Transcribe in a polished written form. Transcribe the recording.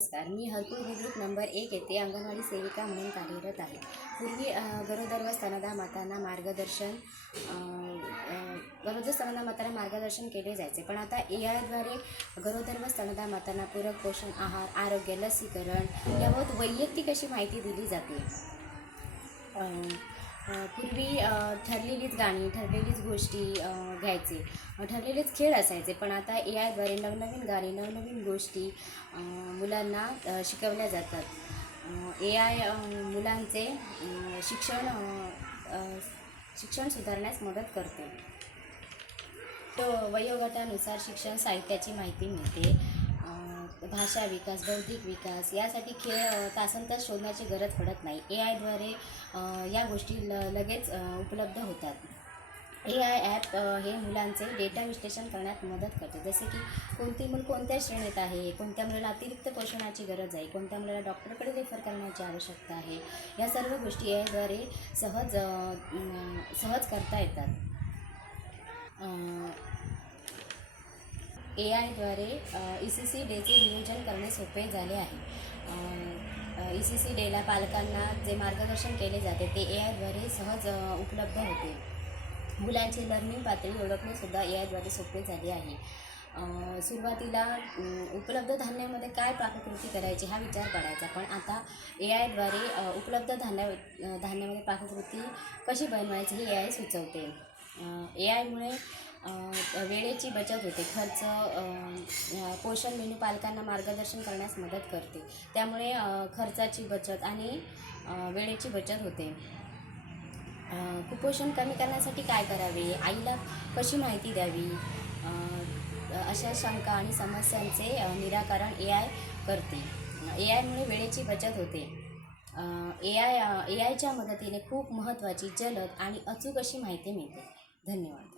नमस्कार, मी हरकुल बुद्रुक नंबर 1 येथे अंगणवाडी सेविका म्हणून कार्यरत आहे. पूर्वी गरोदर व स्तनदा मातांना मार्गदर्शन केले जायचे, पण आता AIद्वारे गरोदर व स्तनदा मातांना पूरक पोषण आहार, आरोग्य, लसीकरण याबाबत वैयक्तिक अशी माहिती दिली जाते. पूर्वी ठरलेलीच गाणी, ठरलेलीच गोष्टी घ्यायचे, ठरलेलेच खेळ असायचे, पण आता AIद्वारे नवनवीन गाणी, नवनवीन गोष्टी मुलांना शिकवल्या जातात. AI मुलांचे शिक्षण सुधारण्यास मदत करते. वयोगटानुसार शिक्षण साहित्याची माहिती मिळते. भाषा विकास, बौद्धिक विकास यासाठी खेळ तासनतास शोधण्याची गरज पडत नाही. AIद्वारे या गोष्टी लगेच उपलब्ध होतात. AI ॲप हे मुलांचे डेटा विश्लेषण करण्यात मदत करते, जसे की कोणती मूल कोणत्या श्रेणीत आहे, कोणत्या मुलाला अतिरिक्त पोषणाची गरज आहे, कोणत्या मुलाला डॉक्टरकडे रेफर करण्याची आवश्यकता आहे, या सर्व गोष्टी AIद्वारे सहज करता येतात. AIद्वारे ECC डेचे नियोजन करणे सोपे झाले आहे. ECC डेला पालकांना जे मार्गदर्शन केले जाते ते AIद्वारे सहज उपलब्ध होते. मुलांची लर्निंग पातळी ओळखणेसुद्धा AIद्वारे सोपे झाले आहे. सुरुवातीला उपलब्ध धान्यामध्ये काय पाककृती करायची हा विचार पडायचा, पण आता AIद्वारे उपलब्ध धान्यामध्ये पाककृती कशी बनवायची हे AI सुचवते. AIमुळे वेळेची बचत होते. पोषण मेनू पालकांना मार्गदर्शन करण्यास मदत करते, त्यामुळे खर्चाची बचत आणि वेळेची बचत होते. कुपोषण कमी करण्यासाठी काय करावे, आईला कशी माहिती द्यावी, अशा शंका आणि समस्यांचे निराकरण AI करते. AIमुळे वेळेची बचत होते. AIच्या मदतीने खूप महत्त्वाची, जलद आणि अचूक अशी माहिती मिळते. धन्यवाद.